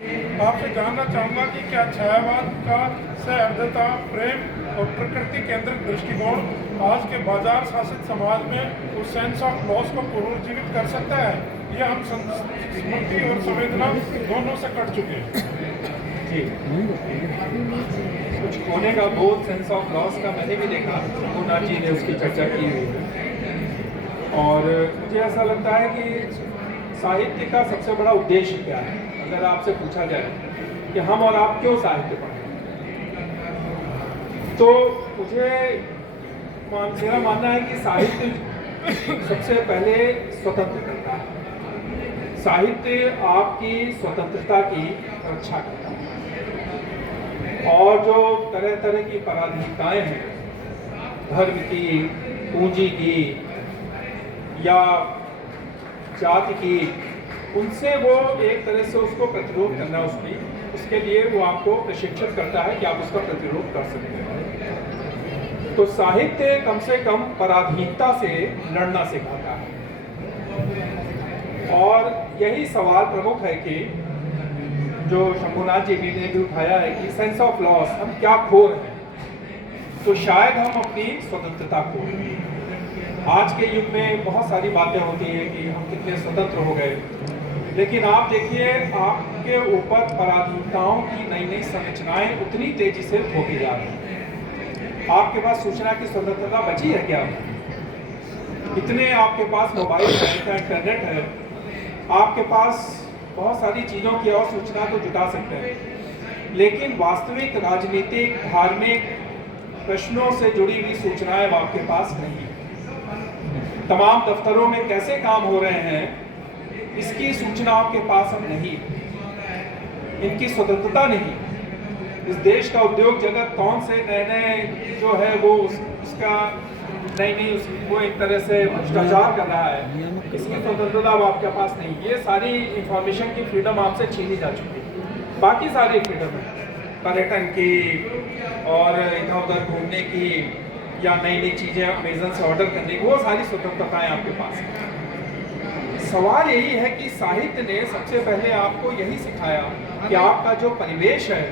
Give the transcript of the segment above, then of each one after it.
आपसे जानना चाहूँगा कि क्या छायावाद का सौहार्दता, प्रेम और प्रकृति केंद्रित दृष्टिकोण आज के बाजार शासित समाज में उस सेंस ऑफ लॉस को पुनर्जीवित कर सकता है? यह हम स्मृति और संवेदना दोनों से कट चुके हैं। जी, कुछ खोने का बोध, सेंस ऑफ लॉस का मैंने भी देखा, पूना जी ने उसकी चर्चा की हुई है। और मुझे ऐसा लगता है कि साहित्य का सबसे बड़ा उद्देश्य क्या है। अगर आपसे पूछा जाए कि हम और आप क्यों साहित्य पढ़ें, तो मेरा मानना है कि साहित्य सबसे पहले स्वतंत्र करता है। साहित्य आपकी स्वतंत्रता की रक्षा करता है और जो तरह तरह की पराधीनताएं हैं, धर्म की, पूंजी की या जाति की, उनसे वो एक तरह से उसको प्रतिरोध करना, उसके लिए वो आपको प्रशिक्षित करता है कि आप उसका प्रतिरोध कर सकते हैं। तो साहित्य कम से कम पराधीनता से लड़ना सिखाता है। और यही सवाल प्रमुख है कि जो शंभुनाथ जी ने भी उठाया है कि सेंस ऑफ लॉस, हम क्या खो रहे हैं। तो शायद हम अपनी स्वतंत्रता खो रहे हैं। आज के युग में बहुत सारी बातें होती हैं कि हम कितने स्वतंत्र हो गए, लेकिन आप देखिए आपके ऊपर पराधीनताओं की नई नई संरचनाएं उतनी तेजी से थोपी जा रही हैं। आपके पास सूचना की स्वतंत्रता बची है क्या? इतने आपके पास मोबाइल है, इंटरनेट है, आपके पास बहुत सारी चीज़ों की और सूचना को जुटा सकते हैं, लेकिन वास्तविक राजनीतिक, धार्मिक प्रश्नों से जुड़ी हुई सूचनाएं आपके पास नहीं है। तमाम दफ्तरों में कैसे काम हो रहे हैं, इसकी सूचना आपके पास अब नहीं, इनकी स्वतंत्रता नहीं। इस देश का उद्योग जगत कौन से नए नए जो है वो उसका नई वो एक तरह से भ्रष्टाचार कर रहा है, इसकी स्वतंत्रता अब आपके पास नहीं। ये सारी इंफॉर्मेशन की फ्रीडम आपसे छीनी जा चुकी है। बाकी सारी फ्रीडम है, पर्यटन की और इधर उधर घूमने की या नई नई चीज़ें अमेजन से ऑर्डर करने की, वो सारी स्वतंत्रताएं आपके पास हैं। सवाल यही है कि साहित्य ने सबसे पहले आपको यही सिखाया कि आपका जो परिवेश है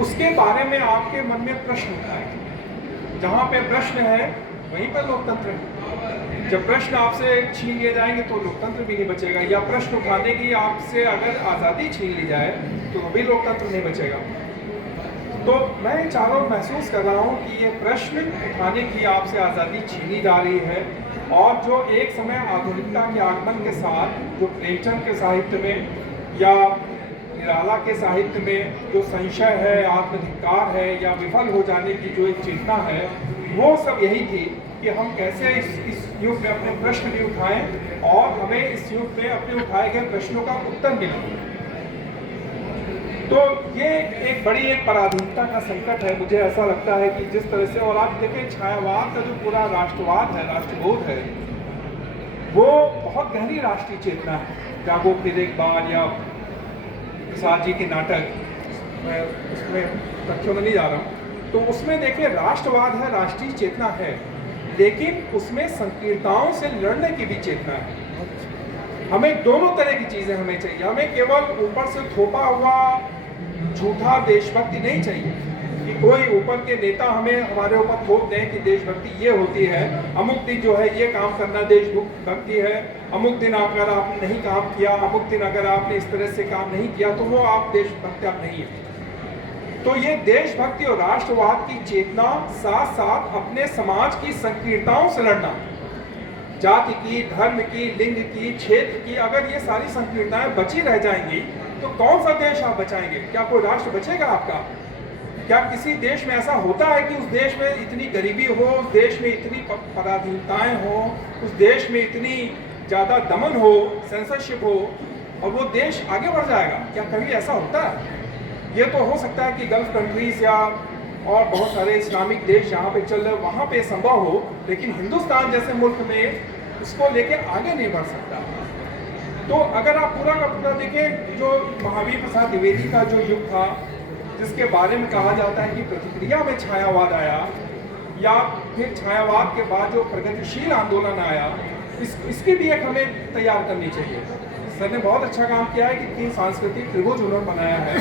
उसके बारे में आपके मन में प्रश्न उठाए। जहाँ पे प्रश्न है वहीं पर लोकतंत्र है। जब प्रश्न आपसे छीन लिए जाएंगे तो लोकतंत्र भी नहीं बचेगा, या प्रश्न उठाने की आपसे अगर आज़ादी छीन ली जाए तो भी लोकतंत्र नहीं बचेगा। तो मैं चारों महसूस कर रहा हूँ कि ये प्रश्न उठाने की आपसे आज़ादी छीनी जा रही है, और जो एक समय आधुनिकता के आगमन के साथ जो प्रेमचंद के साहित्य में या निराला के साहित्य में जो संशय है, आत्मधिक्कार है या विफल हो जाने की जो एक चेतना है, वो सब यही थी कि हम कैसे इस युग में अपने प्रश्न भी उठाएं और हमें इस युग में अपने उठाए गए प्रश्नों का उत्तर मिले। तो ये एक बड़ी पराधीनता का संकट है। मुझे ऐसा लगता है कि जिस तरह से, और आप देखें छायावाद का जो पूरा राष्ट्रवाद है, राष्ट्रबोध है, वो बहुत गहरी राष्ट्रीय चेतना है। जागो फिर एक बार या प्रसाद जी के नाटक, मैं उसमें तथ्यों में नहीं जा रहा हूँ, तो उसमें देखिए राष्ट्रवाद है, राष्ट्रीय चेतना है, लेकिन उसमें संकीर्णताओं से लड़ने की भी चेतना है। हमें दोनों तरह की चीज़ें हमें चाहिए। हमें केवल ऊपर से थोपा हुआ झूठा देशभक्ति नहीं चाहिए कि कोई ऊपर के नेता हमें हमारे ऊपर थोप दें कि देशभक्ति ये होती है, अमुक दिन जो है ये काम करना देशभक्ति है, अमुक दिन अगर आपने नहीं काम किया, अमुक दिन अगर आपने इस तरह से काम नहीं किया तो वो आप देशभक्ति आप नहीं है। तो ये देशभक्ति और राष्ट्रवाद की चेतना, साथ साथ अपने समाज की संकीर्णताओं से लड़ना, जाति की, धर्म की, लिंग की, क्षेत्र की, अगर ये सारी संकीर्णताएं बची रह जाएंगी तो कौन सा देश आप बचाएंगे? क्या कोई राष्ट्र बचेगा आपका? क्या किसी देश में ऐसा होता है कि उस देश में इतनी गरीबी हो, उस देश में इतनी पराधीनताएं हो, उस देश में इतनी ज़्यादा दमन हो, सेंसरशिप हो, और वो देश आगे बढ़ जाएगा? क्या कभी ऐसा होता है? ये तो हो सकता है कि गल्फ कंट्रीज या और बहुत सारे इस्लामिक देश जहाँ पे चल रहे वहाँ पे संभव हो, लेकिन हिंदुस्तान जैसे मुल्क में उसको लेके आगे नहीं बढ़ सकता। तो अगर आप पूरा का पूरा देखें, जो महावीर प्रसाद द्विवेदी का जो युग था, जिसके बारे में कहा जाता है कि प्रतिक्रिया में छायावाद आया, या फिर छायावाद के बाद जो प्रगतिशील आंदोलन आया, इसकी भी एक हमें तैयार करनी चाहिए। सर ने बहुत अच्छा काम किया है कि 3 सांस्कृतिक त्रिभुज उन्होंने बनाया है।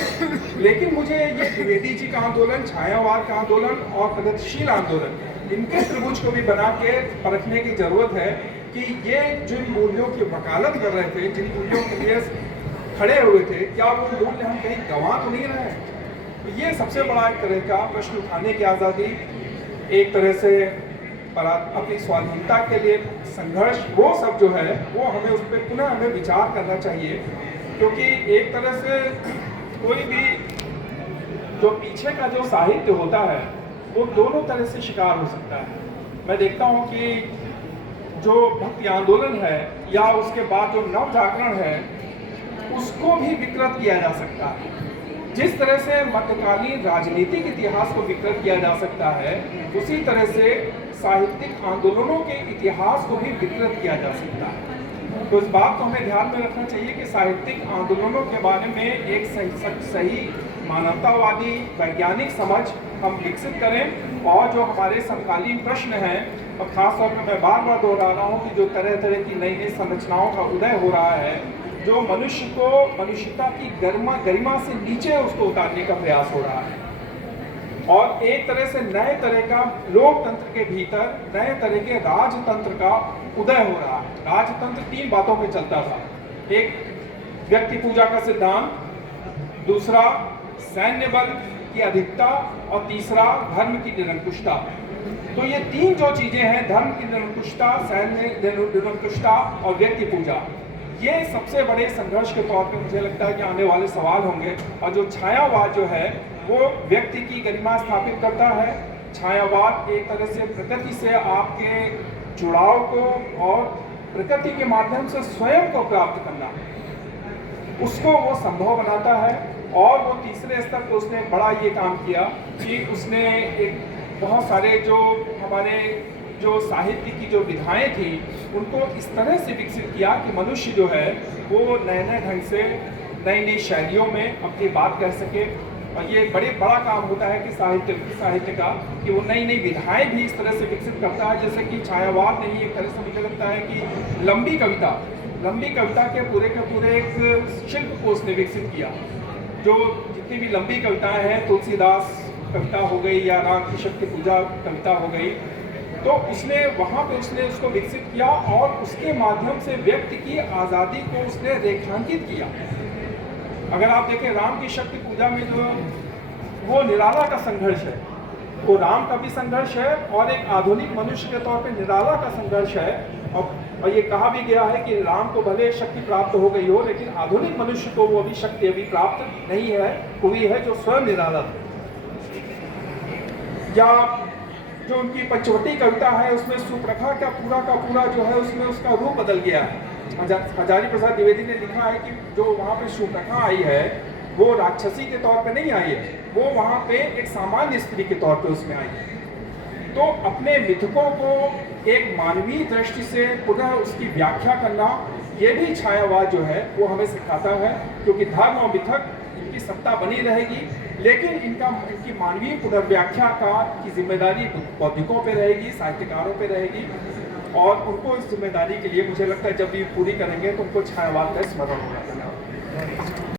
लेकिन मुझे ये द्विवेदी जी का आंदोलन, छायावाद का आंदोलन और प्रगतिशील आंदोलन, इनके त्रिभुज को भी बना के परखने की जरूरत है कि ये जिन मूल्यों की वकालत कर रहे थे, जिन मूल्यों के लिए खड़े हुए थे, क्या वो मूल्य हम कहीं गंवा तो नहीं रहे? तो ये सबसे बड़ा एक तरह का प्रश्न उठाने की आज़ादी, एक तरह से अपनी स्वाधीनता के लिए संघर्ष, वो सब जो है वो हमें उस पर पुनः हमें विचार करना चाहिए। क्योंकि एक तरह से कोई भी जो पीछे का जो साहित्य होता है वो दोनों तरह से शिकार हो सकता है। मैं देखता हूँ कि जो भक्ति आंदोलन है या उसके बाद जो नव जागरण है उसको भी विकृत किया जा सकता है। जिस तरह से मध्यकालीन राजनीतिक इतिहास को विकृत किया जा सकता है, उसी तरह से साहित्यिक आंदोलनों के इतिहास को भी विकृत किया जा सकता है। तो इस बात को हमें ध्यान में रखना चाहिए कि साहित्यिक आंदोलनों के बारे में एक सही मानवतावादी वैज्ञानिक समझ हम विकसित करें, और जो हमारे समकालीन प्रश्न हैं, और खासतौर पर मैं बार बार दोहरा रहा हूँ कि जो तरह तरह की नई नई संरचनाओं का उदय हो रहा है, जो मनुष्य को मनुष्यता की गरिमा से नीचे उसको उतारने का प्रयास हो रहा है, और एक तरह से नए तरह का लोकतंत्र के भीतर नए तरह के राजतंत्र का उदय हो रहा है। राजतंत्र 3 बातों पे चलता था, एक व्यक्ति पूजा का सिद्धांत, दूसरा सैन्य बल की अधिकता, और तीसरा धर्म की निरंकुशता। तो ये 3 जो चीजें हैं, धर्म की निरंकुशता, सैन्य निरंकुशता और व्यक्ति पूजा, ये सबसे बड़े संघर्ष के तौर पे मुझे लगता है कि आने वाले सवाल होंगे। और जो छायावाद जो है वो व्यक्ति की गरिमा स्थापित करता है। छायावाद एक तरह से प्रकृति से आपके जुड़ाव को और प्रकृति के माध्यम से स्वयं को प्राप्त करना, उसको वो संभव बनाता है। और वो तीसरे स्तर पर उसने बड़ा ये काम किया कि उसने एक बहुत सारे जो हमारे जो साहित्य की जो विधाएं थी उनको इस तरह से विकसित किया कि मनुष्य जो है वो नए नए ढंग से नई नई शैलियों में अपनी बात कह सके। और ये बड़ा काम होता है कि साहित्य का कि वो नई नई विधाएं भी इस तरह से विकसित करता है। जैसे कि छायावाद ने ही एक तरह से मुझे लगता है कि लंबी कविता के पूरे एक शिल्प को उसने विकसित किया। जो जितनी भी लंबी कविताएं हैं, तुलसीदास कविता हो गई या राम की शक्ति पूजा कविता हो गई, तो उसने वहाँ पे उसने उसको विकसित किया और उसके माध्यम से व्यक्ति की आज़ादी को उसने रेखांकित किया। अगर आप देखें राम की शक्ति पूजा में जो वो निराला का संघर्ष है, वो राम का भी संघर्ष है और एक आधुनिक मनुष्य के तौर पे निराला का संघर्ष है। और ये कहा भी गया है कि राम को भले शक्ति प्राप्त हो गई हो, लेकिन आधुनिक मनुष्य को वो अभी शक्ति अभी प्राप्त नहीं हुई है जो स्वयं निराला था। या जो उनकी पंचवटी कविता है उसमें सुप्रखा का पूरा जो है उसमें उसका रूप बदल गया है। हजारी प्रसाद द्विवेदी ने लिखा है कि जो वहाँ पे सुप्रखा आई है वो राक्षसी के तौर पे नहीं आई है, वो वहाँ पे एक सामान्य स्त्री के तौर पे उसमें आई है। तो अपने मिथकों को एक मानवीय दृष्टि से पुनः उसकी व्याख्या करना, ये भी छायावाद जो है वो हमें सिखाता है। क्योंकि धर्म और मिथक इनकी सत्ता बनी रहेगी, लेकिन इनकी मानवीय पुनर्व्याख्या की जिम्मेदारी बौद्धिकों पे रहेगी, साहित्यकारों पे रहेगी। और उनको इस जिम्मेदारी के लिए मुझे लगता है जब भी पूरी करेंगे तो उनको छायावाद का स्मरण होगा।